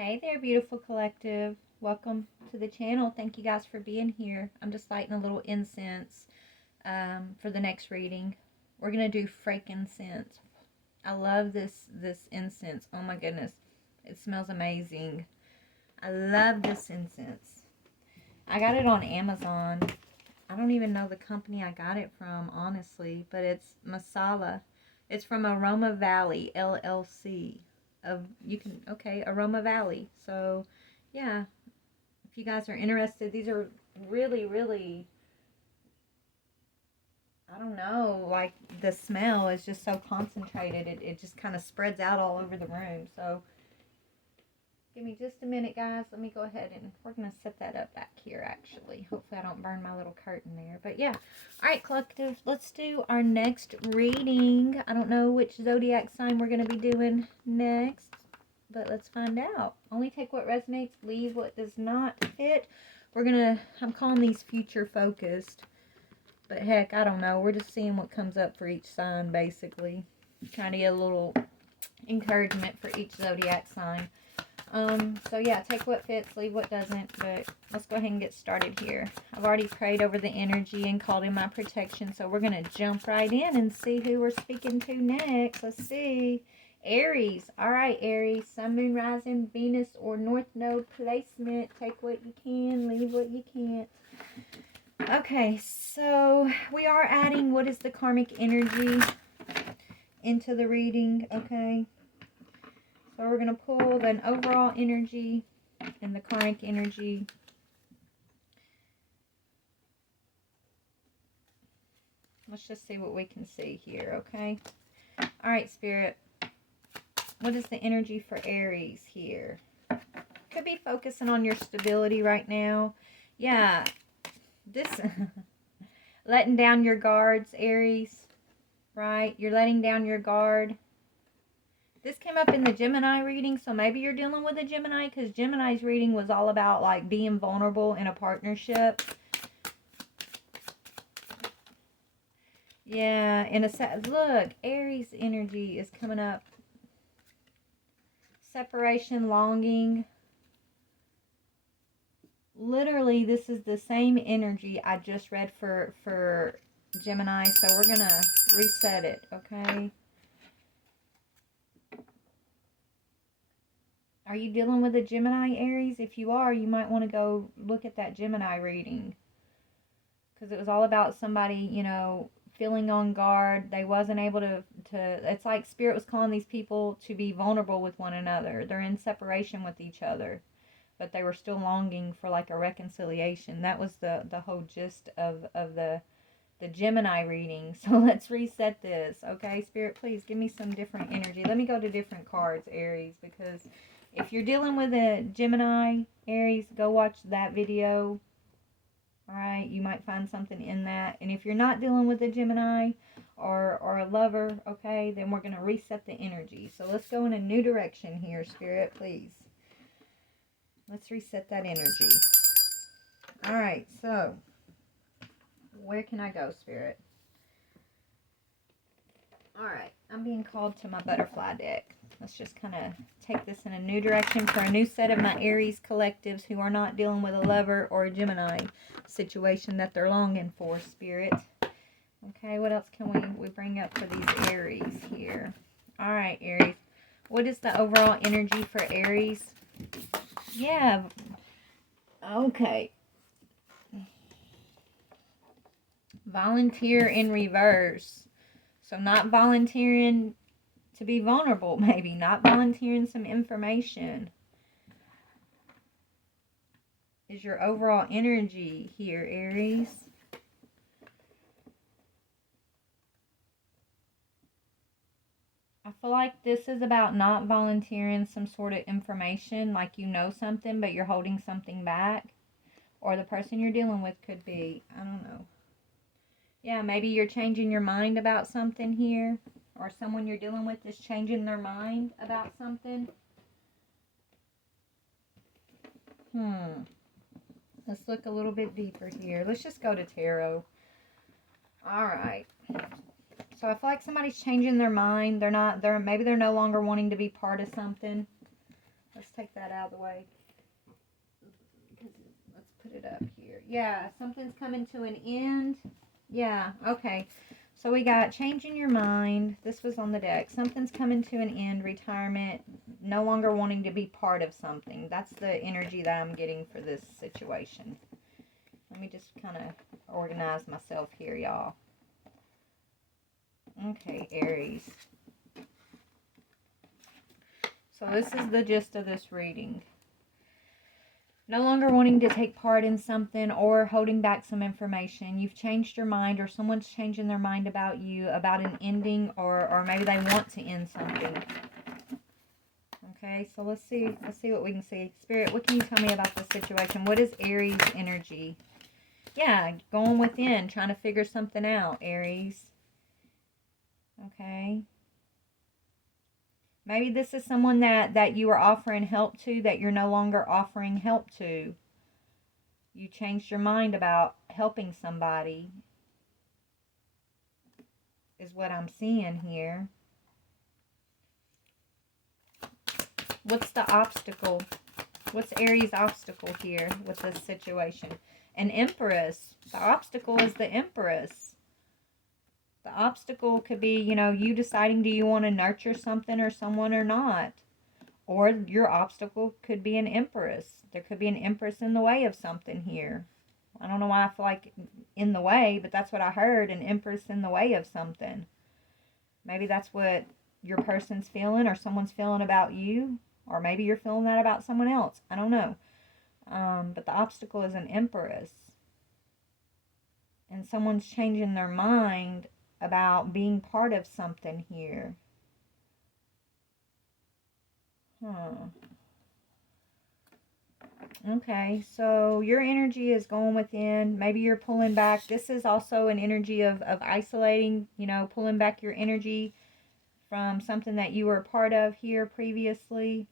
Hey there, beautiful collective. Welcome to the channel. Thank you guys for being here. I'm just lighting a little incense for the next reading. We're going to do frankincense. I love this incense. Oh my goodness. It smells amazing. I love this incense. I got it on Amazon. I don't even know the company I got it from, honestly, but it's Masala. It's from Aroma Valley, LLC. Aroma Valley. So, yeah, if you guys are interested, these are really, I don't know, like the smell is just so concentrated. It just kind of spreads out all over the room. So, give me just a minute, guys. Let me go ahead and we're going to set that up back here, actually. Hopefully I don't burn my little curtain there. But yeah. All right, collective. Let's do our next reading. I don't know which zodiac sign we're going to be doing next, but let's find out. Only take what resonates, leave what does not fit. I'm calling these future focused. But heck, I don't know. We're just seeing what comes up for each sign, basically. Trying to get a little encouragement for each zodiac sign. So yeah, take what fits, leave what doesn't, but let's go ahead and get started here. I've already prayed over the energy and called in my protection, so we're going to jump right in and see who we're speaking to next. Let's see. Aries. All right, Aries. Sun, Moon, Rising, Venus, or North Node placement. Take what you can, leave what you can't. Okay, so we are adding what is the karmic energy into the reading, okay? So we're going to pull the overall energy and the karmic energy. Let's just see what we can see here, okay? All right, Spirit. What is the energy for Aries here? Could be focusing on your stability right now. Yeah, this letting down your guards, Aries, right? You're letting down your guard. This came up in the Gemini reading, so maybe you're dealing with a Gemini, because Gemini's reading was all about like being vulnerable in a partnership. Yeah, look, Aries energy is coming up. Separation, longing. Literally, this is the same energy I just read for Gemini, so we're going to reset it, okay? Are you dealing with a Gemini, Aries? If you are, you might want to go look at that Gemini reading. Because it was all about somebody, you know, feeling on guard. They wasn't able to, it's like Spirit was calling these people to be vulnerable with one another. They're in separation with each other, but they were still longing for like a reconciliation. That was the whole gist of the Gemini reading. So let's reset this, okay? Spirit, please give me some different energy. Let me go to different cards, Aries, because if you're dealing with a Gemini, Aries, go watch that video. All right, you might find something in that. And if you're not dealing with a Gemini or a lover, okay, then we're going to reset the energy. So let's go in a new direction here, Spirit, please. Let's reset that energy. All right, so where can I go, Spirit? All right, I'm being called to my butterfly deck. Let's just kind of take this in a new direction for a new set of my Aries collectives who are not dealing with a lover or a Gemini situation that they're longing for, Spirit. Okay, what else can we bring up for these Aries here? All right, Aries. What is the overall energy for Aries? Yeah. Okay. Volunteer in reverse. So not volunteering to be vulnerable, maybe. Not volunteering some information is your overall energy here, Aries. I feel like this is about not volunteering some sort of information, like you know something, but you're holding something back. Or the person you're dealing with could be, I don't know. Yeah, maybe you're changing your mind about something here. Or someone you're dealing with is changing their mind about something. Let's look a little bit deeper here. Let's just go to tarot. All right. So I feel like somebody's changing their mind. Maybe they're no longer wanting to be part of something. Let's take that out of the way. Let's put it up here. Yeah, something's coming to an end. Yeah, okay. So we got changing your mind. This was on the deck. Something's coming to an end. Retirement. No longer wanting to be part of something. That's the energy that I'm getting for this situation. Let me just kind of organize myself here, y'all. Okay, Aries. So this is the gist of this reading. No longer wanting to take part in something or holding back some information. You've changed your mind, or someone's changing their mind about you, about an ending, or maybe they want to end something. Okay, so let's see what we can see. Spirit, what can you tell me about this situation? What is Aries energy? Yeah, going within, trying to figure something out, Aries. Okay. Maybe this is someone that you were offering help to that you're no longer offering help to. You changed your mind about helping somebody, is what I'm seeing here. What's the obstacle? What's Aries' obstacle here with this situation? An Empress. The obstacle is the Empress. The obstacle could be, you deciding, do you want to nurture something or someone or not? Or your obstacle could be an Empress. There could be an Empress in the way of something here. I don't know why I feel like in the way, but that's what I heard, an Empress in the way of something. Maybe that's what your person's feeling or someone's feeling about you. Or maybe you're feeling that about someone else. I don't know. But the obstacle is an Empress. And someone's changing their mind about being part of something here. Okay, so your energy is going within. Maybe you're pulling back. This is also an energy of isolating, pulling back your energy from something that you were a part of here previously.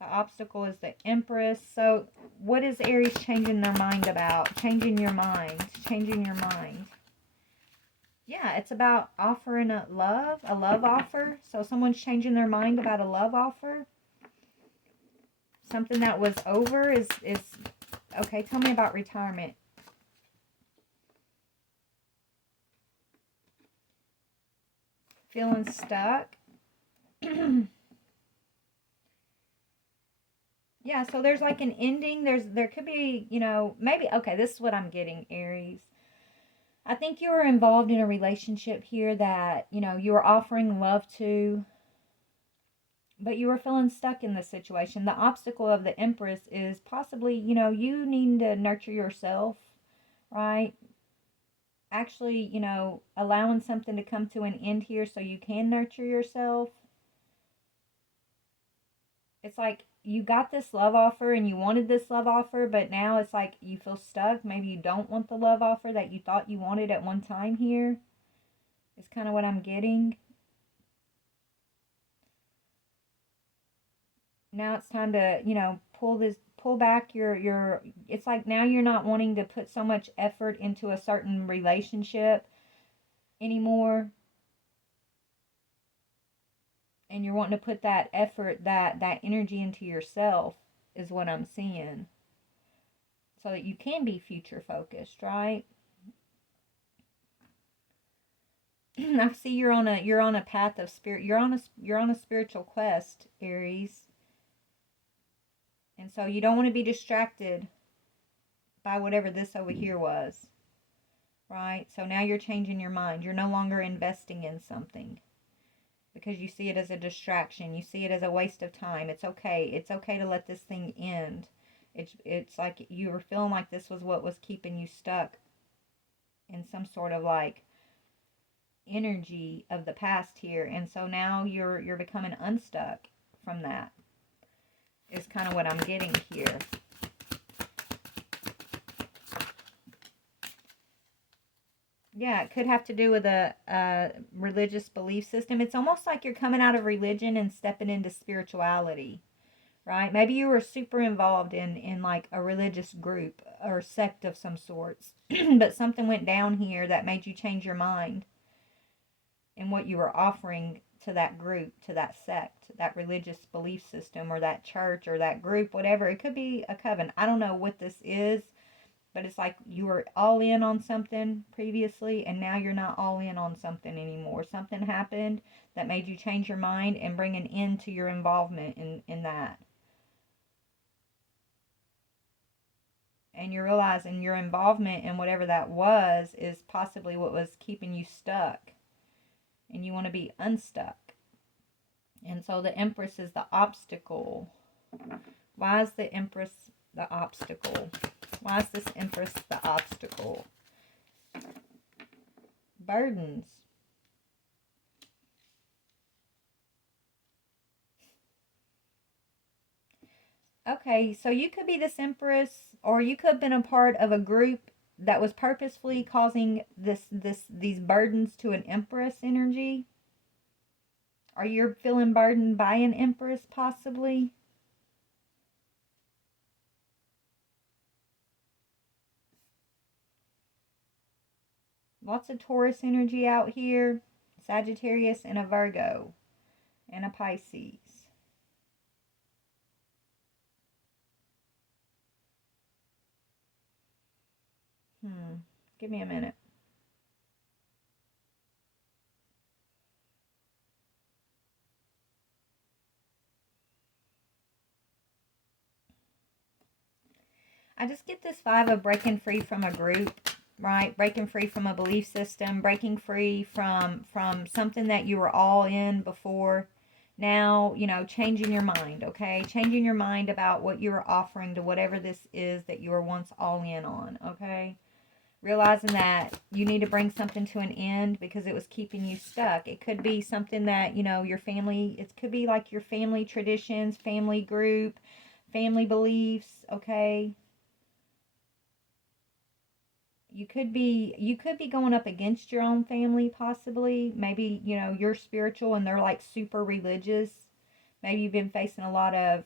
The obstacle is the Empress. So what is Aries changing their mind about? Changing your mind. Changing your mind. Yeah, it's about offering a love offer. So someone's changing their mind about a love offer. Something that was over is okay, tell me about retirement. Feeling stuck. Yeah, so there's like an ending. There could be, maybe, okay, this is what I'm getting, Aries. I think you were involved in a relationship here that, you were offering love to, but you were feeling stuck in this situation. The obstacle of the Empress is possibly, you needing to nurture yourself, right? Actually, allowing something to come to an end here so you can nurture yourself. It's like you got this love offer and you wanted this love offer, but now it's like you feel stuck. Maybe you don't want the love offer that you thought you wanted at one time here. It's kind of what I'm getting. Now it's time to, pull back your, it's like now you're not wanting to put so much effort into a certain relationship anymore. And you're wanting to put that effort, that energy into yourself is what I'm seeing. So that you can be future focused, right? I see you're on a path of spirit. You're on a spiritual quest, Aries. And so you don't want to be distracted by whatever this over here was. Right? So now you're changing your mind. You're no longer investing in something. Because you see it as a distraction. You see it as a waste of time. It's okay. It's okay to let this thing end. It's like you were feeling like this was what was keeping you stuck in some sort of like energy of the past here. And so now you're becoming unstuck from that. Is kind of what I'm getting here. Yeah, it could have to do with a religious belief system. It's almost like you're coming out of religion and stepping into spirituality, right? Maybe you were super involved in like a religious group or sect of some sorts, but something went down here that made you change your mind in what you were offering to that group, to that sect, that religious belief system, or that church, or that group, whatever. It could be a coven. I don't know what this is, but it's like you were all in on something previously, and now you're not all in on something anymore. Something happened that made you change your mind and bring an end to your involvement in that. And you're realizing your involvement in whatever that was is possibly what was keeping you stuck. And you want to be unstuck. And so the Empress is the obstacle. Why is the Empress the obstacle? Why is this Empress the obstacle? Burdens. Okay, so you could be this Empress, or you could have been a part of a group that was purposefully causing these burdens to an Empress energy. Or you're feeling burdened by an Empress, possibly. Lots of Taurus energy out here. Sagittarius and a Virgo. And a Pisces. Give me a minute. I just get this vibe of breaking free from a group, right? Breaking free from a belief system, breaking free from something that you were all in before. Now, changing your mind, okay? Changing your mind about what you were offering to whatever this is that you were once all in on, okay? Realizing that you need to bring something to an end because it was keeping you stuck. It could be something that, your family, it could be like your family traditions, family group, family beliefs, okay? You could be going up against your own family, possibly. Maybe, you're spiritual and they're like super religious. Maybe you've been facing a lot of,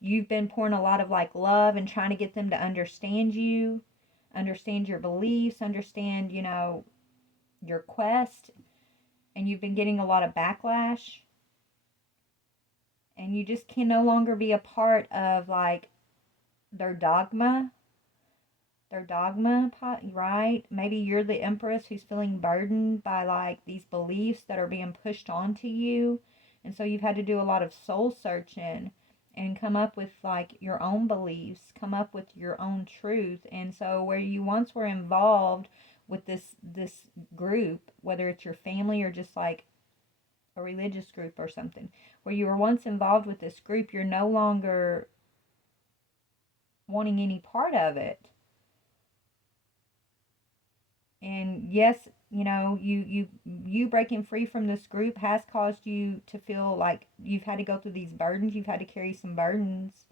you've been pouring a lot of like love and trying to get them to understand you, understand your beliefs, understand, your quest. And you've been getting a lot of backlash. And you just can no longer be a part of like their dogma, right? Maybe you're the Empress who's feeling burdened by like these beliefs that are being pushed onto you. And so you've had to do a lot of soul searching and come up with like your own beliefs, come up with your own truth. And so where you once were involved with this group, whether it's your family or just like a religious group or something, where you were once involved with this group, you're no longer wanting any part of it. And yes, you breaking free from this group has caused you to feel like you've had to go through these burdens. You've had to carry some burdens.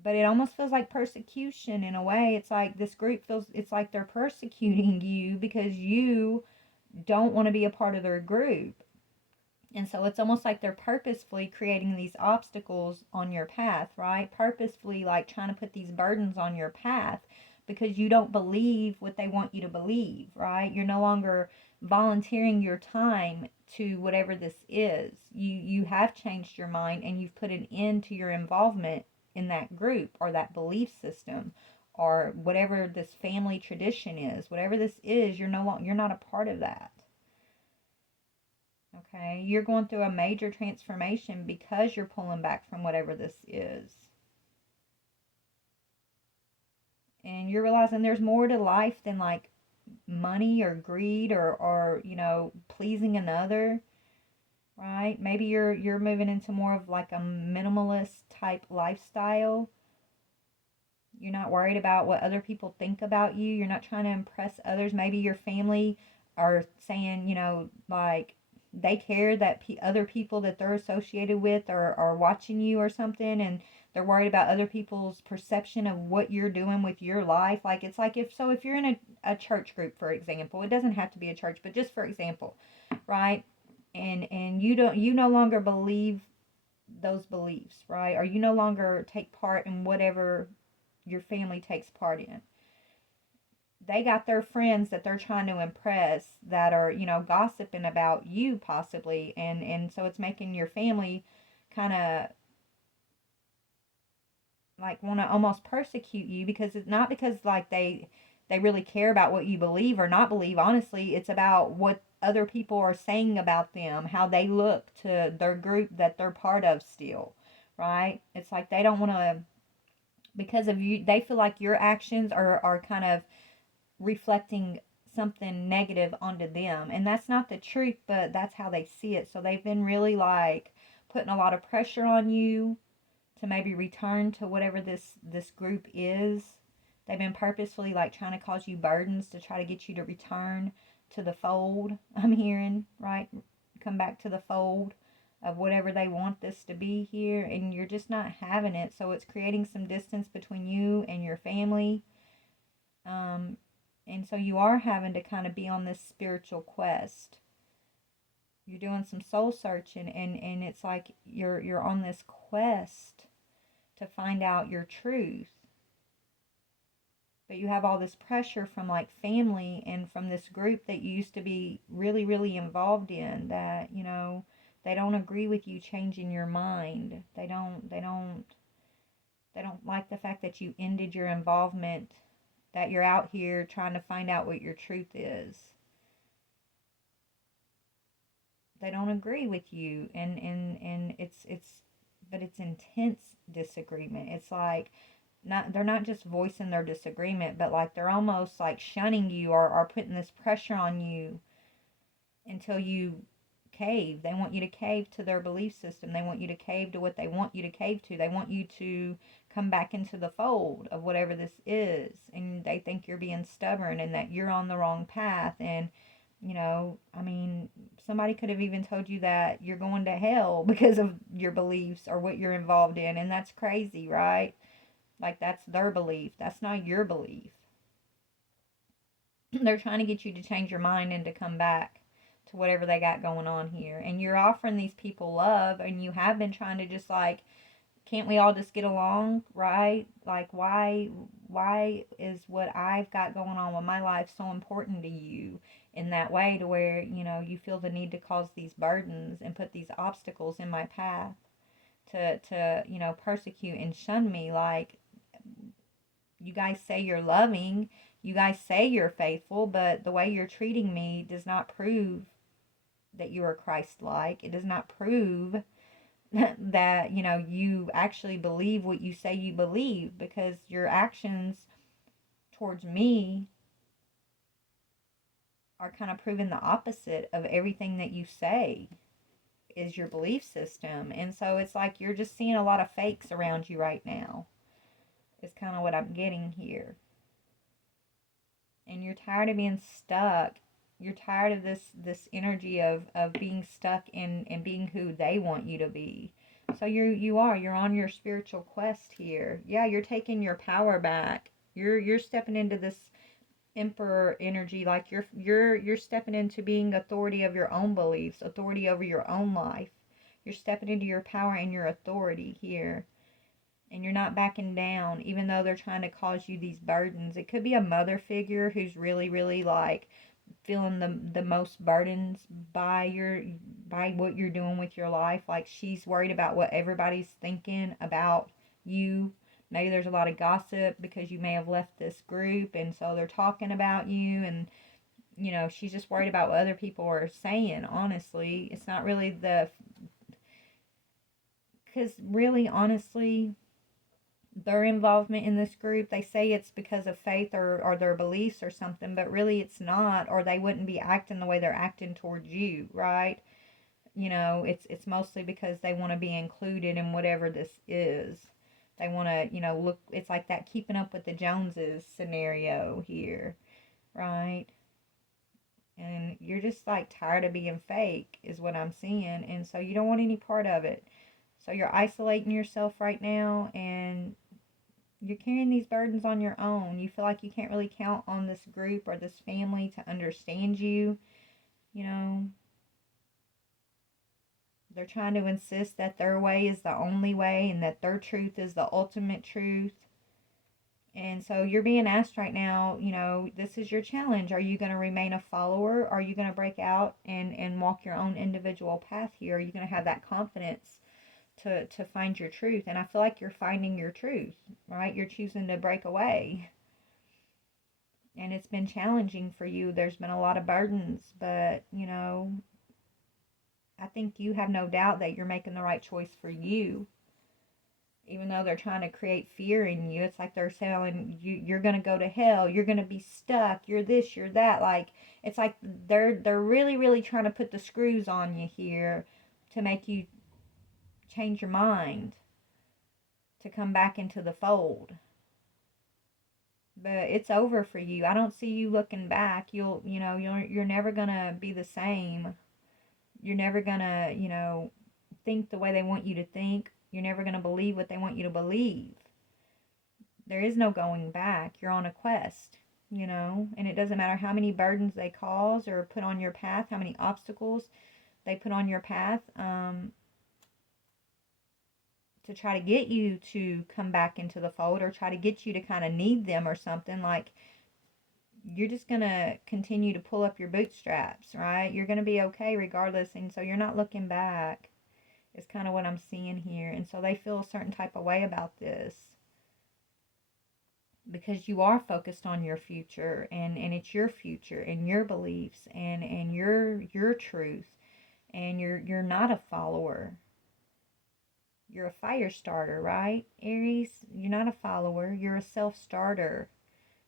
But it almost feels like persecution in a way. It's like this group it's like they're persecuting you because you don't want to be a part of their group. And so it's almost like they're purposefully creating these obstacles on your path, right? Purposefully like trying to put these burdens on your path because you don't believe what they want you to believe, right? You're no longer volunteering your time to whatever this is. You have changed your mind and you've put an end to your involvement in that group or that belief system or whatever this family tradition is. Whatever this is, you're not a part of that. Okay, you're going through a major transformation because you're pulling back from whatever this is. And you're realizing there's more to life than like money or greed or pleasing another, right? Maybe you're moving into more of like a minimalist type lifestyle. You're not worried about what other people think about you. You're not trying to impress others. Maybe your family are saying, like they care that other people that they're associated with are watching you or something, and they're worried about other people's perception of what you're doing with your life. Like it's like if you're in a church group, for example, it doesn't have to be a church, but just for example, right? And you no longer believe those beliefs, right? Or you no longer take part in whatever your family takes part in. they got their friends that they're trying to impress that are, gossiping about you possibly. And so it's making your family kind of like want to almost persecute you, because it's not because like they really care about what you believe or not believe. Honestly, it's about what other people are saying about them, how they look to their group that they're part of still, right? It's like they don't want to, because of you, they feel like your actions are kind of reflecting something negative onto them. And that's not the truth, but that's how they see it. So they've been really like putting a lot of pressure on you to maybe return to whatever this group is. They've been purposefully like trying to cause you burdens to try to get you to return to the fold. I'm hearing, right? Come back to the fold of whatever they want this to be here, and you're just not having it. So it's creating some distance between you and your family. And so you are having to kind of be on this spiritual quest. You're doing some soul searching, and it's like you're on this quest to find out your truth. But you have all this pressure from like family and from this group that you used to be really, really involved in, that, they don't agree with you changing your mind. They don't like the fact that you ended your involvement, that you're out here trying to find out what your truth is. They don't agree with you, and but it's intense disagreement. It's like, they're not just voicing their disagreement, but like they're almost like shunning you, or putting this pressure on you until you cave. They want you to cave to their belief system. They want you to cave to what they want you to cave to. They want you to come back into the fold of whatever this is. And they think you're being stubborn and that you're on the wrong path. And, I mean, somebody could have even told you that you're going to hell because of your beliefs or what you're involved in. And that's crazy, right? Like, that's their belief. That's not your belief. They're trying to get you to change your mind and to come back to whatever they got going on here. And you're offering these people love, and you have been trying to just like, can't we all just get along, right? Like, why is what I've got going on with my life so important to you in that way, to where, you feel the need to cause these burdens and put these obstacles in my path to persecute and shun me? Like, you guys say you're loving, you guys say you're faithful, but the way you're treating me does not prove that you are Christ-like. It does not prove that, you actually believe what you say you believe, because your actions towards me are kind of proving the opposite of everything that you say is your belief system. And so it's like you're just seeing a lot of fakes around you right now, is kind of what I'm getting here. And you're tired of being stuck. You're tired of this energy of being stuck in being who they want you to be. So you're on your spiritual quest here. Yeah, you're taking your power back. You're stepping into this emperor energy, like you're stepping into being authority of your own beliefs, authority over your own life. You're stepping into your power and your authority here. And you're not backing down, even though they're trying to cause you these burdens. It could be a mother figure who's really, really like feeling the most burdens by what you're doing with your life. Like, she's worried about what everybody's thinking about you. Maybe there's a lot of gossip because you may have left this group, and so they're talking about you, and she's just worried about what other people are saying. Honestly, it's not really because really, honestly, their involvement in this group, they say it's because of faith or their beliefs or something, but really it's not, or they wouldn't be acting the way they're acting towards you, right? It's mostly because they want to be included in whatever this is. They want to, look, it's like that keeping up with the Joneses scenario here, right? And you're just like tired of being fake is what I'm seeing, and so you don't want any part of it. So you're isolating yourself right now, and you're carrying these burdens on your own. You feel like you can't really count on this group or this family to understand you. They're trying to insist that their way is the only way and that their truth is the ultimate truth. And so you're being asked right now, this is your challenge. Are you going to remain a follower? Are you going to break out and walk your own individual path here? Are you going to have that confidence to find your truth? And I feel like you're finding your truth, right? You're choosing to break away. And it's been challenging for you. There's been a lot of burdens, but, I think you have no doubt that you're making the right choice for you. Even though they're trying to create fear in you, it's like they're telling you you're going to go to hell, you're going to be stuck, you're this, you're that. Like, it's like they're really, really trying to put the screws on you here to make you change your mind, to come back into the fold. But it's over for you. I don't see you looking back. You're never going to be the same. You're never going to, think the way they want you to think. You're never going to believe what they want you to believe. There is no going back. You're on a quest, and it doesn't matter how many burdens they cause or put on your path, how many obstacles they put on your path, to try to get you to come back into the fold or try to get you to kind of need them or something. Like, you're just going to continue to pull up your bootstraps, right? You're going to be okay regardless. And so you're not looking back. Is kind of what I'm seeing here. And so they feel a certain type of way about this because you are focused on your future, and it's your future and your beliefs and your truth, and you're not a follower. You're a fire starter, right, Aries? You're not a follower. You're a self-starter,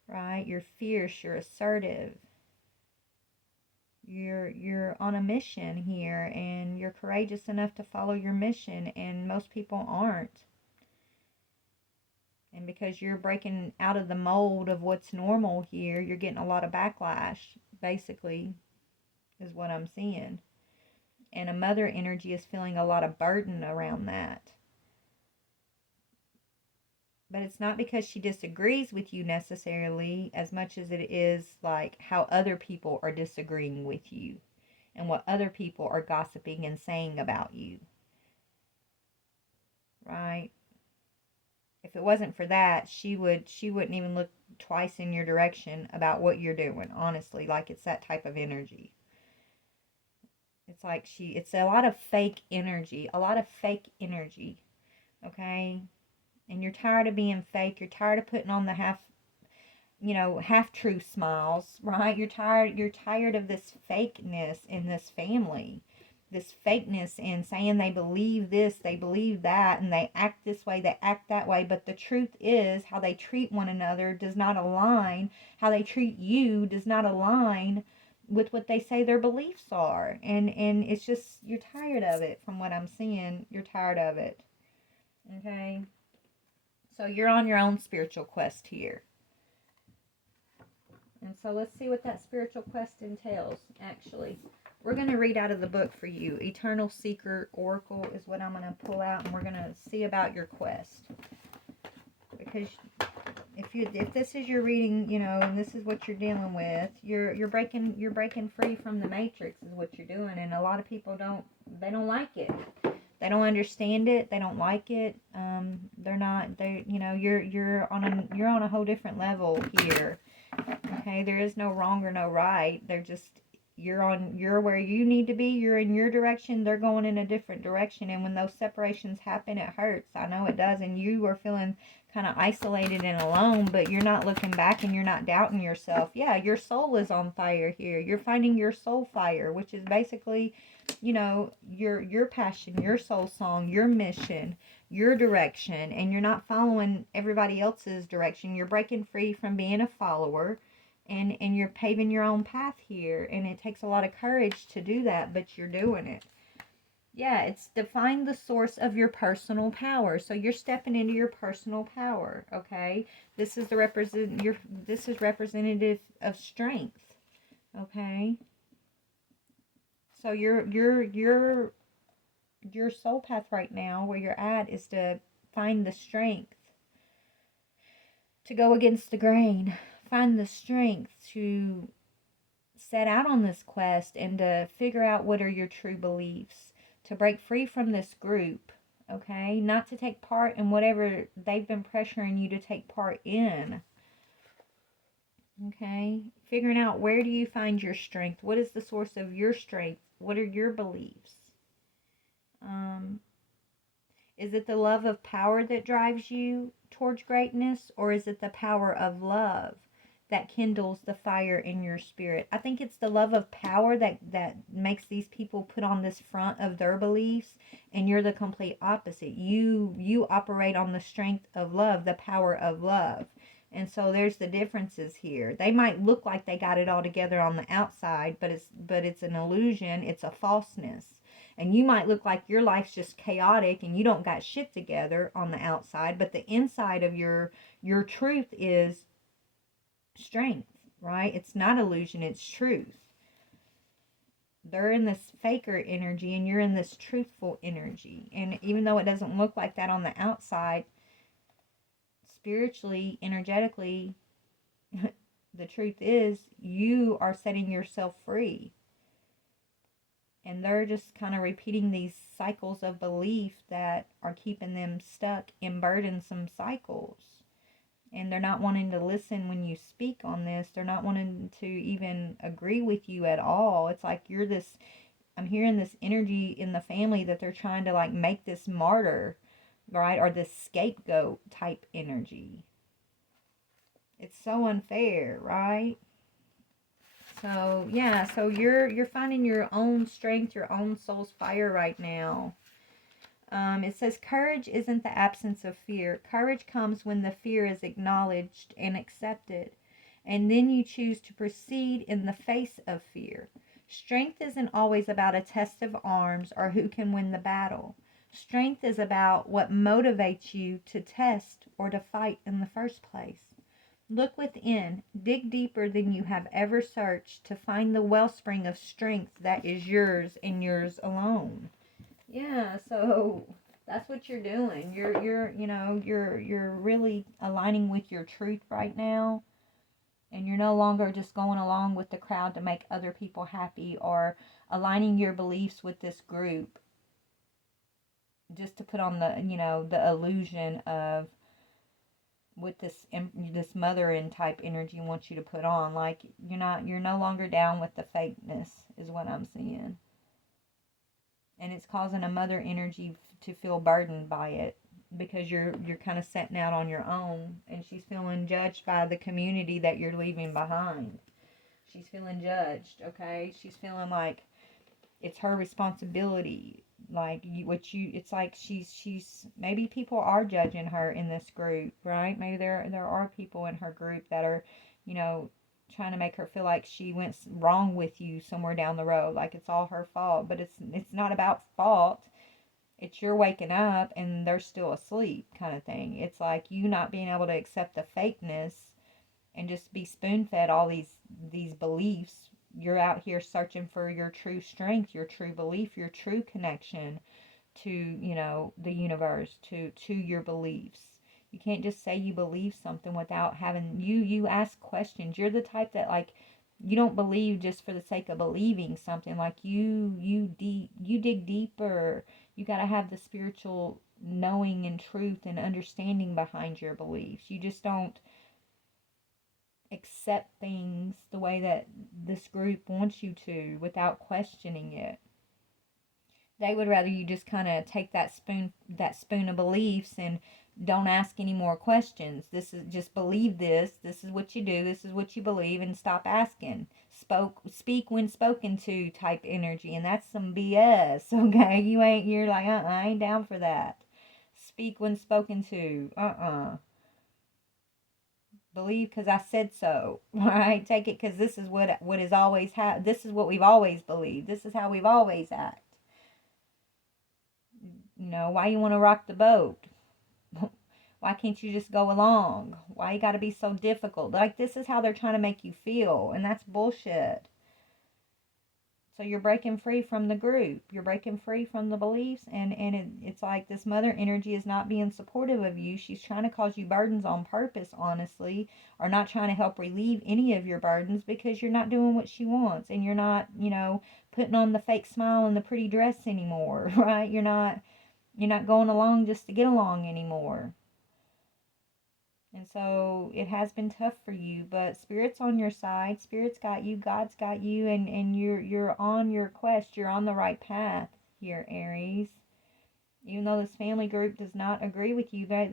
right? You're fierce, you're assertive. You're on a mission here, and you're courageous enough to follow your mission, and most people aren't. And because you're breaking out of the mold of what's normal here, you're getting a lot of backlash, basically, is what I'm seeing. And a mother energy is feeling a lot of burden around that. But it's not because she disagrees with you necessarily, as much as it is like how other people are disagreeing with you and what other people are gossiping and saying about you. Right? If it wasn't for that, she wouldn't even look twice in your direction about what you're doing, honestly. Like, it's that type of energy. It's like it's a lot of fake energy, okay? And you're tired of being fake. You're tired of putting on the half-truth smiles, right? You're tired of this fakeness in this family. This fakeness in saying they believe this, they believe that, and they act this way, they act that way. But the truth is, how they treat one another does not align. How they treat you does not align with what they say their beliefs are. And it's just, you're tired of it. From what I'm seeing, you're tired of it. Okay? So you're on your own spiritual quest here. And so let's see what that spiritual quest entails, actually. We're going to read out of the book for you. Eternal Seeker Oracle is what I'm going to pull out, and we're going to see about your quest. Because if this is your reading, and this is what you're dealing with, you're breaking free from the matrix is what you're doing. And a lot of people don't like it. They don't understand it. They don't like it. You're on a whole different level here. Okay, there is no wrong or no right. You're where you need to be. You're in your direction. They're going in a different direction. And when those separations happen, it hurts. I know it does. And you are feeling kind of isolated and alone, but you're not looking back and you're not doubting yourself. Yeah, your soul is on fire here. You're finding your soul fire, which is basically, your passion, your soul song, your mission, your direction, and you're not following everybody else's direction. You're breaking free from being a follower, and you're paving your own path here. And it takes a lot of courage to do that, but you're doing it. Yeah, it's define the source of your personal power. So you're stepping into your personal power, okay? This is this is representative of strength, okay? So your soul path right now, where you're at, is to find the strength to go against the grain. Find the strength to set out on this quest and to figure out what are your true beliefs, to break free from this group, Okay? Not to take part in whatever they've been pressuring you to take part in. Okay? Figuring out, where do you find your strength? What is the source of your strength? What are your beliefs? Is it the love of power that drives you towards greatness, or is it the power of love that kindles the fire in your spirit? I think it's the love of power that makes these people put on this front of their beliefs, and you're the complete opposite. You operate on the strength of love, the power of love. And so there's the differences here. They might look like they got it all together on the outside, but it's an illusion, it's a falseness. And you might look like your life's just chaotic and you don't got shit together on the outside, but the inside of your truth is strength, right? It's not illusion, it's truth. They're in this faker energy and you're in this truthful energy. And even though it doesn't look like that on the outside, spiritually, energetically, the truth is you are setting yourself free. And they're just kind of repeating these cycles of belief that are keeping them stuck in burdensome cycles. And they're not wanting to listen when you speak on this. They're not wanting to even agree with you at all. It's like you're this, I'm hearing this energy in the family that they're trying to like make this martyr, right? Or this scapegoat type energy. It's so unfair, right? So, yeah, so you're finding your own strength, your own soul's fire right now. It says, courage isn't the absence of fear. Courage comes when the fear is acknowledged and accepted. And then you choose to proceed in the face of fear. Strength isn't always about a test of arms or who can win the battle. Strength is about what motivates you to test or to fight in the first place. Look within, dig deeper than you have ever searched to find the wellspring of strength that is yours and yours alone. Yeah, so that's what you're doing. You're really aligning with your truth right now. And you're no longer just going along with the crowd to make other people happy or aligning your beliefs with this group just to put on the illusion of what this mothering type energy wants you to put on. Like you're no longer down with the fakeness is what I'm seeing. And it's causing a mother energy to feel burdened by it because you're kind of setting out on your own, and she's feeling judged by the community that you're leaving behind. She's feeling judged, okay? She's feeling like it's her responsibility. Like it's like she's maybe people are judging her in this group, right? Maybe there are people in her group that are, trying to make her feel like she went wrong with you somewhere down the road, like it's all her fault. But it's not about fault. It's you're waking up and they're still asleep, kind of thing. It's like you not being able to accept the fakeness and just be spoon-fed all these beliefs. You're out here searching for your true strength, your true belief, your true connection to, the universe, to your beliefs. You can't just say you believe something without having, you ask questions. You're the type that, like, you don't believe just for the sake of believing something. Like, you dig deeper. You got to have the spiritual knowing and truth and understanding behind your beliefs. You just don't accept things the way that this group wants you to without questioning it. They would rather you just kind of take that spoon of beliefs and don't ask any more questions. This is just believe this. This is what you do. This is what you believe, and stop asking. Speak when spoken to type energy, and that's some BS. Okay, you're like I ain't down for that. Speak when spoken to. Believe because I said so. Right? Take it because this is what is always this is what we've always believed. This is how we've always act. Why you want to rock the boat? Why can't you just go along? Why you got to be so difficult? Like, this is how they're trying to make you feel, and that's bullshit. So you're breaking free from the group. You're breaking free from the beliefs, and it's like this mother energy is not being supportive of you. She's trying to cause you burdens on purpose, honestly, or not trying to help relieve any of your burdens because you're not doing what she wants, and you're not, putting on the fake smile and the pretty dress anymore, right? You're not You're not going along just to get along anymore. And so it has been tough for you, but Spirit's on your side. Spirit's got you. God's got you, and you're on your quest. You're on the right path here, Aries. Even though this family group does not agree with you, they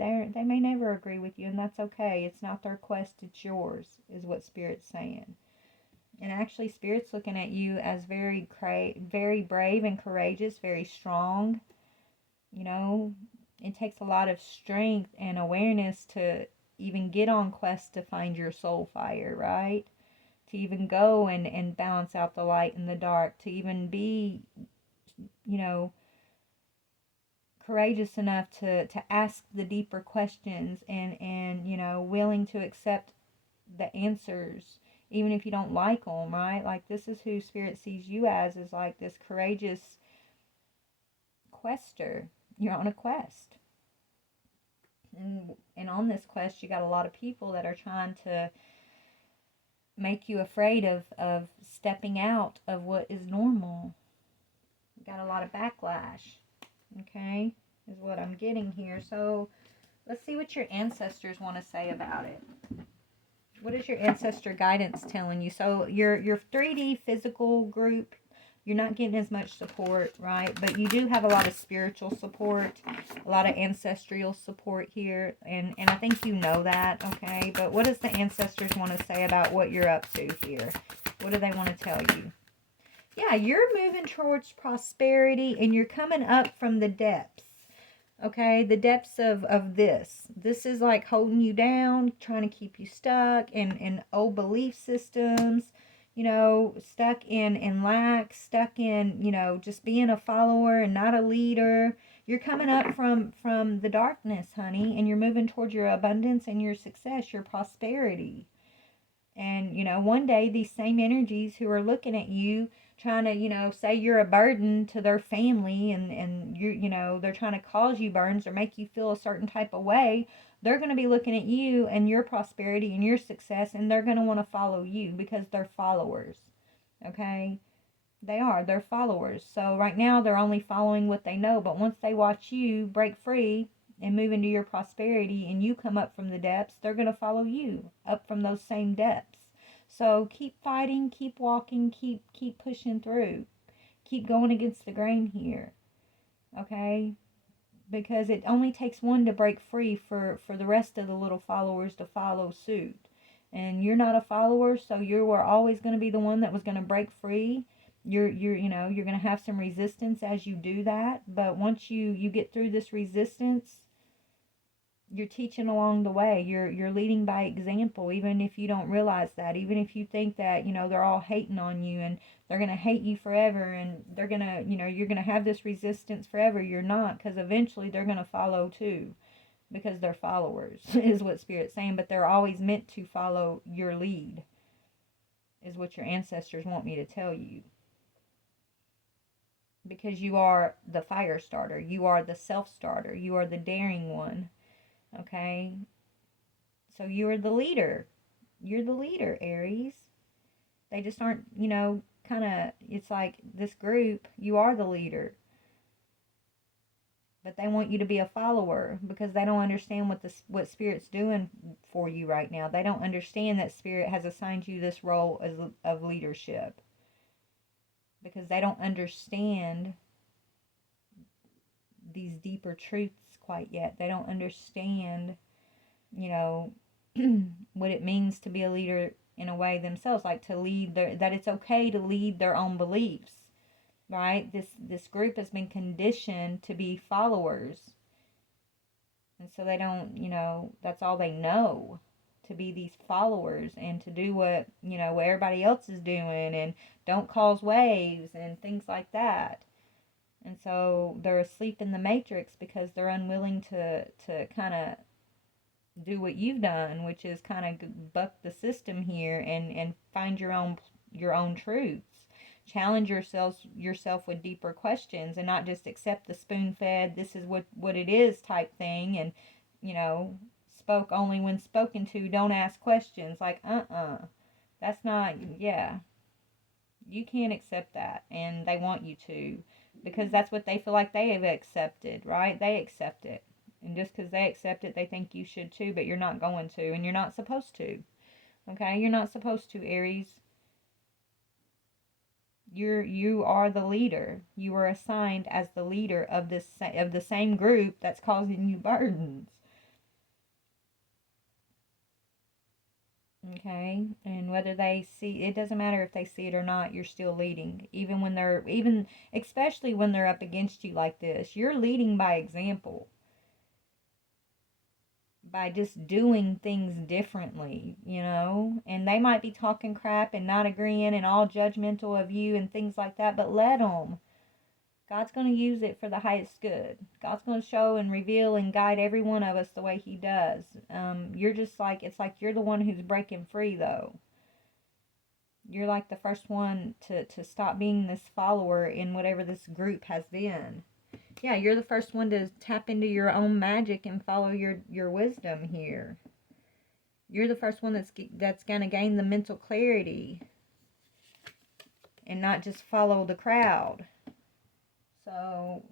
may never agree with you, and that's okay. It's not their quest, it's yours, is what Spirit's saying. And actually, Spirit's looking at you as very brave and courageous, very strong. You know, it takes a lot of strength and awareness to even get on quest to find your soul fire, right? To even go and balance out the light and the dark, to even be, you know, courageous enough to ask the deeper questions, and you know, willing to accept the answers even if you don't like them, right? Like, this is who Spirit sees you as, is like this courageous quester. You're on a quest. And on this quest, you got a lot of people that are trying to make you afraid of stepping out of what is normal. You got a lot of backlash, okay, is what I'm getting here. So let's see what your ancestors want to say about it. What is your ancestor guidance telling you? So your 3D physical group, you're not getting as much support, right? But you do have a lot of spiritual support, a lot of ancestral support here. And I think you know that, okay? But what does the ancestors want to say about what you're up to here? What do they want to tell you? Yeah, you're moving towards prosperity, and you're coming up from the depths. Okay, the depths of this. This is like holding you down, trying to keep you stuck in old belief systems, you know, stuck in lack, stuck in, you know, just being a follower and not a leader. You're coming up from the darkness, honey, and you're moving towards your abundance and your success, your prosperity. And, you know, one day these same energies who are looking at you, trying to, you know, say you're a burden to their family, and you know, they're trying to cause you burdens or make you feel a certain type of way, they're going to be looking at you and your prosperity and your success, and they're going to want to follow you because they're followers. Okay? They're followers. So right now they're only following what they know, but once they watch you break free and move into your prosperity and you come up from the depths, they're going to follow you up from those same depths. So keep fighting, keep walking, keep pushing through. Keep going against the grain here. Okay? Because it only takes one to break free for the rest of the little followers to follow suit. And you're not a follower, so you were always going to be the one that was going to break free. You're you know, you're going to have some resistance as you do that, but once you get through this resistance, you're teaching along the way. You're leading by example, even if you don't realize that. Even if you think that, you know, they're all hating on you and they're going to hate you forever, and they're going to, you know, you're going to have this resistance forever. You're not, because eventually they're going to follow too, because they're followers is what Spirit's saying. But they're always meant to follow your lead, is what your ancestors want me to tell you. Because you are the fire starter. You are the self-starter. You are the daring one. Okay? So you're the leader. You're the leader, Aries. They just aren't, you know, kind of, it's like this group, you are the leader. But they want you to be a follower because they don't understand what Spirit's doing for you right now. They don't understand that Spirit has assigned you this role of leadership. Because they don't understand these deeper truths quite yet. They don't understand, you know, what it means to be a leader in a way themselves, like to lead that it's okay to lead their own beliefs, right? This group has been conditioned to be followers, and so they don't, you know, that's all they know, to be these followers and to do what, you know, what everybody else is doing, and don't cause waves and things like that. And so they're asleep in the matrix because they're unwilling to kind of do what you've done, which is kind of buck the system here and find your own truths. Challenge yourself with deeper questions, and not just accept the spoon-fed, this is what it is type thing, and, you know, spoke only when spoken to, don't ask questions. Like, that's not, yeah. You can't accept that, and they want you to, because that's what they feel like they have accepted, right? They accept it. And just because they accept it, they think you should too, but you're not going to, and you're not supposed to. Okay? You're not supposed to, Aries. You are the leader. You are assigned as the leader of the same group that's causing you burdens. Okay? And whether they see, it doesn't matter if they see it or not, you're still leading. Especially when they're up against you like this, you're leading by example. By just doing things differently, and they might be talking crap and not agreeing and all judgmental of you and things like that, but let them. God's going to use it for the highest good. God's going to show and reveal and guide every one of us the way he does. You're just like, it's like you're the one who's breaking free, though. You're like the first one to stop being this follower in whatever this group has been. Yeah, you're the first one to tap into your own magic and follow your wisdom here. You're the first one that's going to gain the mental clarity and not just follow the crowd. So,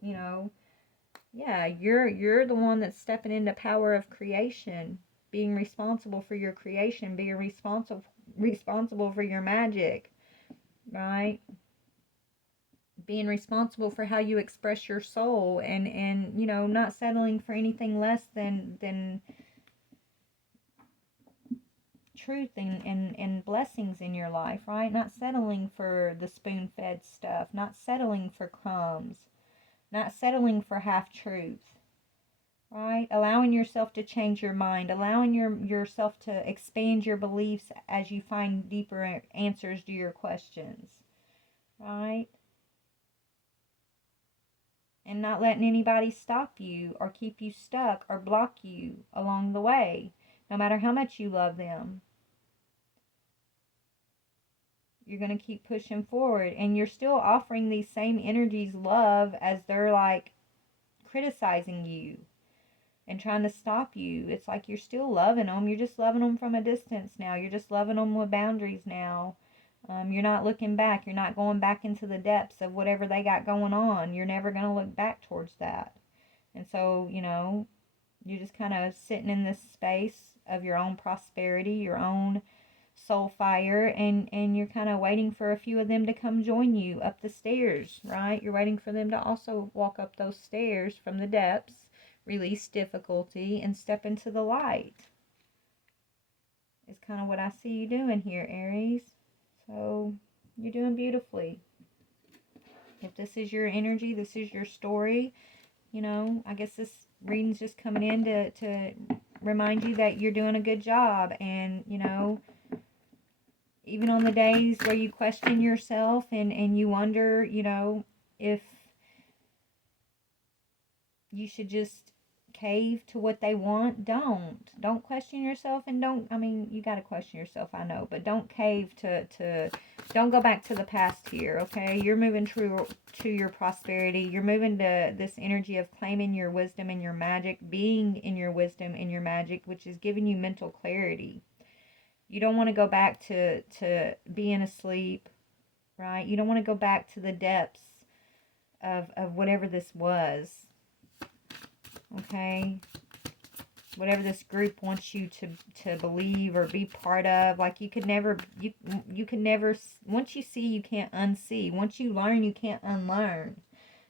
yeah, you're the one that's stepping into power of creation, being responsible for your creation, being responsible for your magic, right? Being responsible for how you express your soul, and not settling for anything less than truth and blessings in your life, right? Not settling for the spoon-fed stuff, not settling for crumbs, not settling for half-truth, right? Allowing yourself to change your mind, allowing yourself to expand your beliefs as you find deeper answers to your questions, right? And not letting anybody stop you or keep you stuck or block you along the way, no matter how much you love them. You're going to keep pushing forward, and you're still offering these same energies love as they're like criticizing you and trying to stop you. It's like you're still loving them. You're just loving them from a distance now. You're just loving them with boundaries now. You're not looking back. You're not going back into the depths of whatever they got going on. You're never going to look back towards that. And so, you're just kind of sitting in this space of your own prosperity, your own soul fire, and you're kind of waiting for a few of them to come join you up the stairs, right? You're waiting for them to also walk up those stairs from the depths, release difficulty, and step into the light. It's kind of what I see you doing here, Aries. So you're doing beautifully. If this is your energy, this is your story, I guess this reading's just coming in to remind you that you're doing a good job. And, even on the days where you question yourself and you wonder, if you should just cave to what they want, don't question yourself, and you got to question yourself, I know, but don't cave don't go back to the past here, okay? You're moving to your prosperity. You're moving to this energy of claiming your wisdom and your magic, being in your wisdom and your magic, which is giving you mental clarity. You don't want to go back to being asleep, right? You don't want to go back to the depths of whatever this was. Okay, whatever this group wants you to believe or be part of. Like you can never, once you see, you can't unsee. Once you learn, you can't unlearn.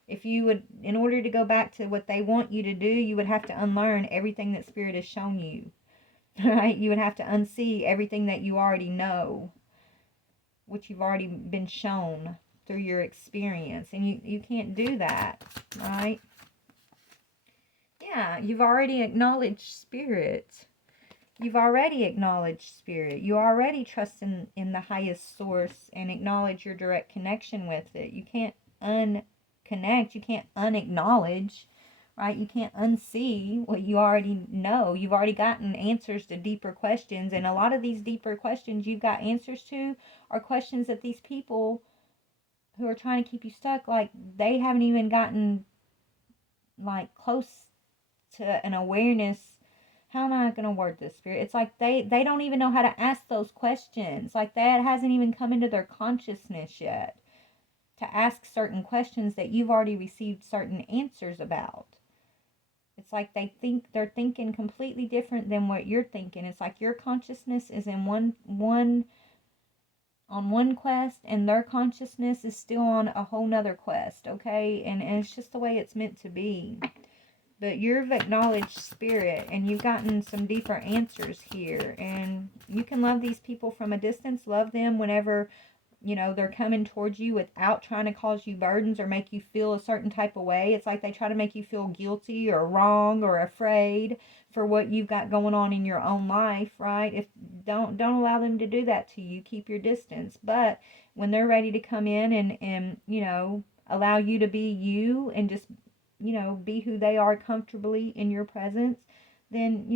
If you would, in order to go back to what they want you to do, you would have to unlearn everything that Spirit has shown you, right? You would have to unsee everything that you already know, which you've already been shown through your experience, and you can't do that, right? Yeah, you've already acknowledged Spirit. You've already acknowledged Spirit. You already trust in the highest source and acknowledge your direct connection with it. You can't unconnect. You can't unacknowledge, right? You can't unsee what you already know. You've already gotten answers to deeper questions. And a lot of these deeper questions you've got answers to are questions that these people who are trying to keep you stuck, like, they haven't even gotten, like, close to an awareness. How am I going to word this, Spirit? It's like they don't even know how to ask those questions. Like, that hasn't even come into their consciousness yet. to ask certain questions that you've already received certain answers about. It's like they're thinking completely different than what you're thinking. It's like your consciousness is in one quest, and their consciousness is still on a whole nother quest, okay? And it's just the way it's meant to be. But you've acknowledged spirit, and you've gotten some deeper answers here. And you can love these people from a distance. Love them whenever, they're coming towards you without trying to cause you burdens or make you feel a certain type of way. It's like they try to make you feel guilty or wrong or afraid for what you've got going on in your own life, right? If don't allow them to do that to you. Keep your distance. But when they're ready to come in and allow you to be you and just be who they are comfortably in your presence, then,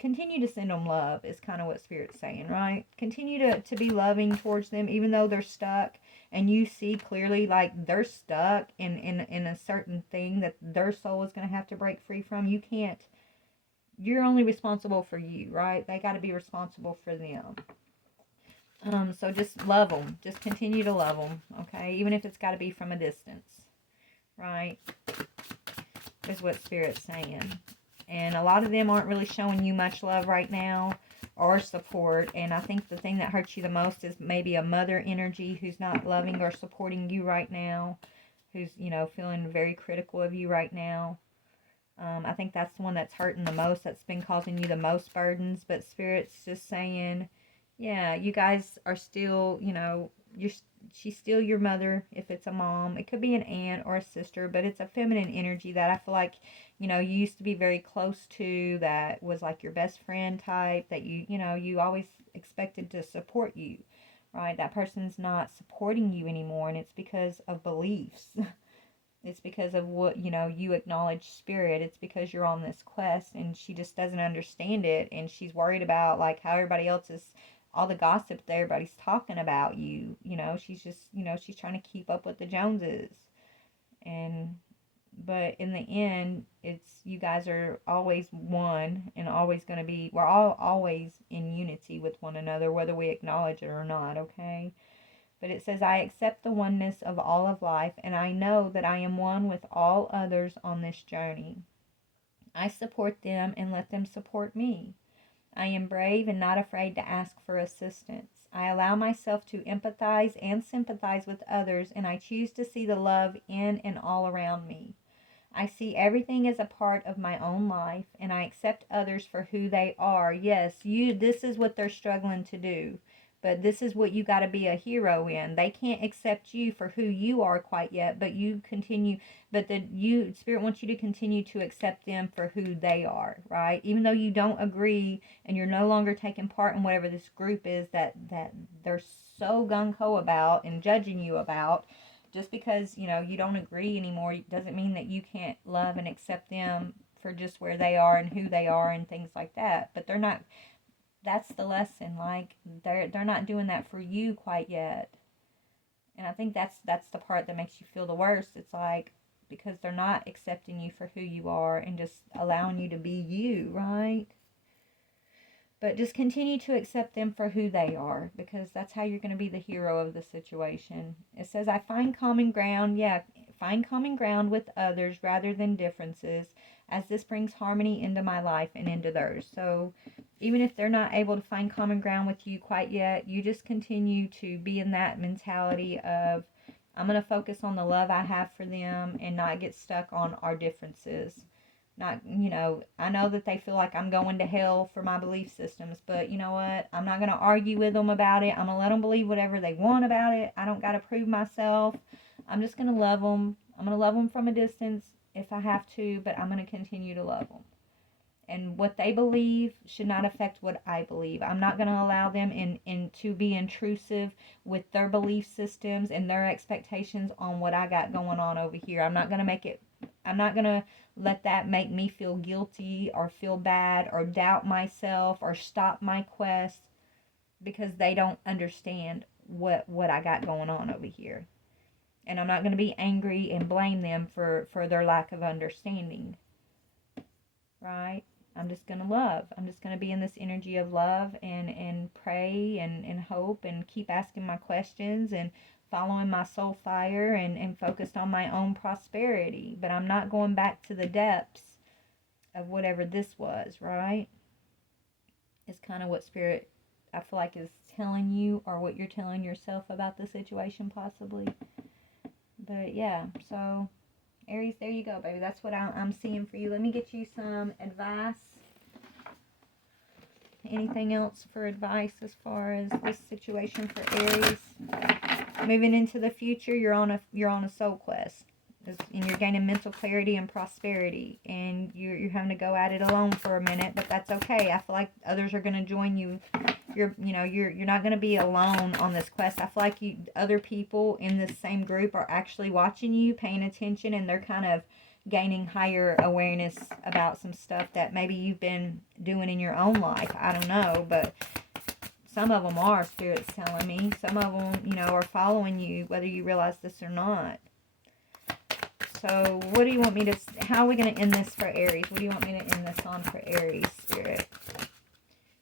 continue to send them love is kind of what Spirit's saying, right? Continue to be loving towards them, even though they're stuck and you see clearly like they're stuck in a certain thing that their soul is going to have to break free from. You're only responsible for you, right? They got to be responsible for them. So just love them. Just continue to love them, okay? Even if it's got to be from a distance, right? Is what Spirit's saying. And a lot of them aren't really showing you much love right now or support. And I think the thing that hurts you the most is maybe a mother energy who's not loving or supporting you right now, who's, feeling very critical of you right now. I think that's the one that's hurting the most, that's been causing you the most burdens. But Spirit's just saying, yeah, you guys are still, she's still your mother if it's a mom. It could be an aunt or a sister, but it's a feminine energy that I feel like, you used to be very close to, that was like your best friend type, that you always expected to support you, right? That person's not supporting you anymore, and it's because of beliefs. It's because of what, you acknowledge Spirit. It's because you're on this quest, and she just doesn't understand it, and she's worried about like how everybody else is, all the gossip that everybody's talking about you. She's just, she's trying to keep up with the Joneses. But in the end, it's, you guys are always one and always going to be, we're all always in unity with one another, whether we acknowledge it or not, okay? But it says, I accept the oneness of all of life, and I know that I am one with all others on this journey. I support them and let them support me. I am brave and not afraid to ask for assistance. I allow myself to empathize and sympathize with others, and I choose to see the love in and all around me. I see everything as a part of my own life, and I accept others for who they are. Yes, this is what they're struggling to do. But this is what you got to be a hero in. They can't accept you for who you are quite yet, but Spirit wants you to continue to accept them for who they are, right? Even though you don't agree and you're no longer taking part in whatever this group is that they're so gung-ho about and judging you about, just because, you don't agree anymore doesn't mean that you can't love and accept them for just where they are and who they are and things like that. But they're not, that's the lesson. Like, they're not doing that for you quite yet. And I think that's the part that makes you feel the worst. It's like, because they're not accepting you for who you are and just allowing you to be you, right? But just continue to accept them for who they are, because that's how you're going to be the hero of the situation. It says, I find common ground. Yeah, find common ground with others rather than differences, as this brings harmony into my life and into theirs. So even if they're not able to find common ground with you quite yet, you just continue to be in that mentality of, I'm going to focus on the love I have for them and not get stuck on our differences. Not, I know that they feel like I'm going to hell for my belief systems, but you know what? I'm not going to argue with them about it. I'm going to let them believe whatever they want about it. I don't got to prove myself. I'm just going to love them. I'm going to love them from a distance if I have to, but I'm going to continue to love them. And what they believe should not affect what I believe. I'm not going to allow them to be intrusive with their belief systems and their expectations on what I got going on over here. I'm not going to let that make me feel guilty or feel bad or doubt myself or stop my quest because they don't understand what I got going on over here. And I'm not going to be angry and blame them for their lack of understanding. Right? I'm just going to love. I'm just going to be in this energy of love and pray and hope and keep asking my questions and following my soul fire and focused on my own prosperity. But I'm not going back to the depths of whatever this was, right? It's kind of what Spirit, I feel like, is telling you, or what you're telling yourself about the situation, possibly. But yeah, so Aries, there you go, baby. That's what I'm seeing for you. Let me get you some advice. Anything else for advice as far as this situation for Aries? Moving into the future, you're on a soul quest, and you're gaining mental clarity and prosperity, and you're having to go at it alone for a minute, but that's okay. I feel like others are going to join you. You're not going to be alone on this quest. I feel like other people in this same group are actually watching you, paying attention, and they're kind of gaining higher awareness about some stuff that maybe you've been doing in your own life. I don't know, but some of them are, Spirit's telling me. Some of them, are following you, whether you realize this or not. So what do you want me to, how are we going to end this for Aries? What do you want me to end this on for Aries, Spirit?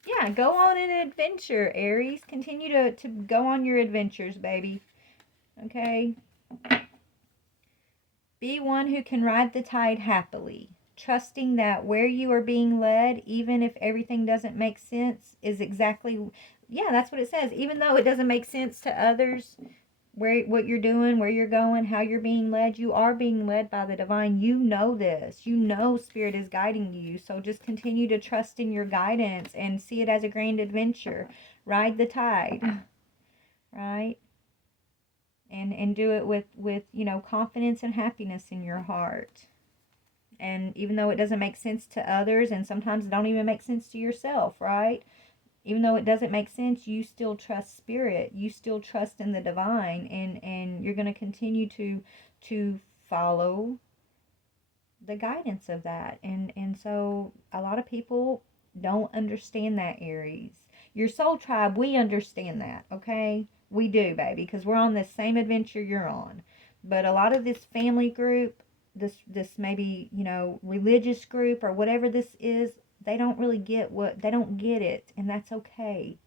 Yeah, go on an adventure, Aries. Continue to go on your adventures, baby. Okay? Be one who can ride the tide happily, trusting that where you are being led, even if everything doesn't make sense, is exactly, yeah, that's what it says. Even though it doesn't make sense to others, what you're doing, where you're going, how you're being led, you are being led by the divine. You know this. You know Spirit is guiding you. So just continue to trust in your guidance and see it as a grand adventure. Ride the tide, right? And do it with confidence and happiness in your heart. And even though it doesn't make sense to others, and sometimes it don't even make sense to yourself, right? Even though it doesn't make sense, you still trust Spirit. You still trust in the divine, and you're going to continue to follow the guidance of that. And so a lot of people don't understand that, Aries. Your soul tribe, we understand that, okay? We do, baby, because we're on this same adventure you're on. But a lot of this family group, this maybe, religious group or whatever this is, they don't really get they don't get it, and that's okay.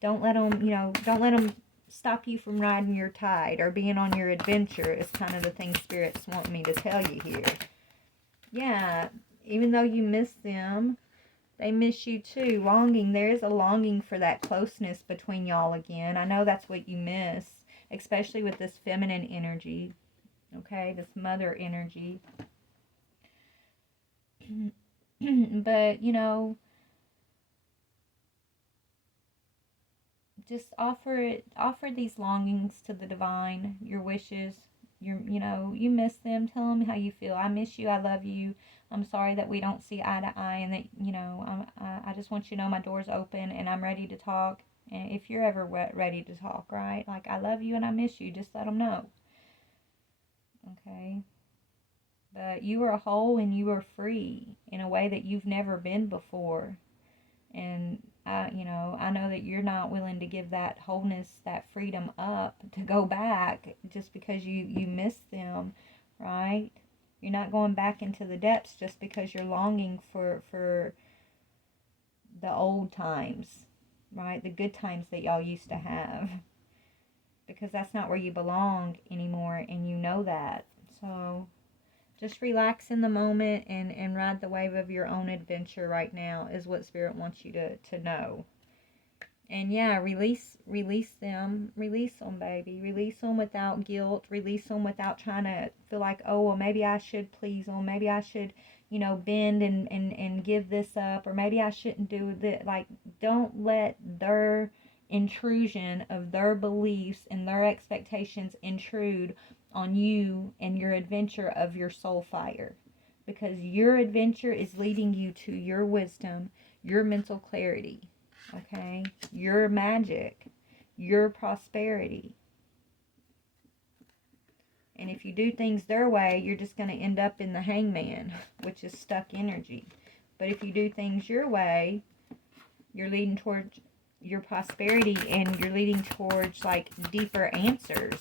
Don't let them stop you from riding your tide or being on your adventure, is kind of the thing Spirit's wanting me to tell you here. Yeah, even though you miss them, they miss you too. Longing, there is a longing for that closeness between y'all again. I know that's what you miss, especially with this feminine energy, okay, this mother energy. But, just offer these longings to the divine, your wishes. You miss them. Tell them how you feel. I miss you. I love you. I'm sorry that we don't see eye to eye, and that I just want you to know my door's open and I'm ready to talk. And if you're ever ready to talk, right? Like, I love you and I miss you. Just let them know. Okay. But you are whole and you are free in a way that you've never been before. And I know that you're not willing to give that wholeness, that freedom up to go back just because you miss them, right? You're not going back into the depths just because you're longing for the old times, right? The good times that y'all used to have. Because that's not where you belong anymore, and you know that. So just relax in the moment and ride the wave of your own adventure right now is what Spirit wants you to know. And yeah, release them. Release them, baby. Release them without guilt. Release them without trying to feel like, oh, well, maybe I should please them. Maybe I should, bend and give this up. Or maybe I shouldn't do that. Like, don't let their intrusion of their beliefs and their expectations intrude on you and your adventure of your soul fire. Because your adventure is leading you to your wisdom, your mental clarity. Okay, your magic, your prosperity. And if you do things their way, you're just going to end up in the hangman, which is stuck energy. But if you do things your way, you're leading towards your prosperity, and you're leading towards like deeper answers.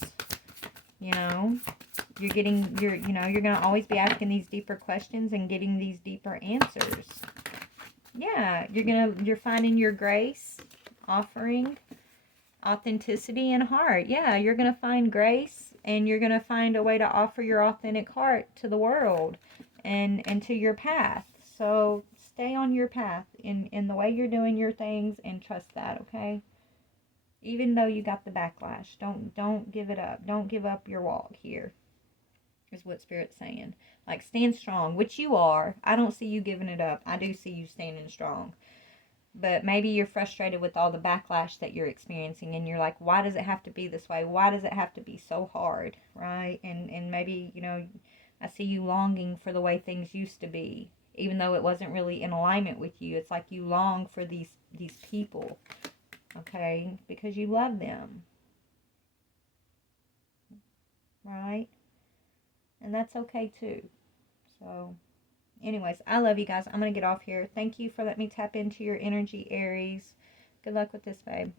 You're going to always be asking these deeper questions and getting these deeper answers. Yeah, you're finding your grace, offering. Authenticity and heart. Yeah, you're going to find grace, and you're going to find a way to offer your authentic heart to the world and to your path. So stay on your path in the way you're doing your things, and trust that, okay? Even though you got the backlash, don't give it up. Don't give up your walk here, is what Spirit's saying. Like, stand strong, which you are. I don't see you giving it up. I do see you standing strong. But maybe you're frustrated with all the backlash that you're experiencing, and you're like, why does it have to be this way? Why does it have to be so hard, right? And maybe, you know, I see you longing for the way things used to be, even though it wasn't really in alignment with you. It's like you long for these people, okay? Because you love them, right? And that's okay too. So anyways, I love you guys. I'm going to get off here. Thank you for letting me tap into your energy, Aries. Good luck with this, babe.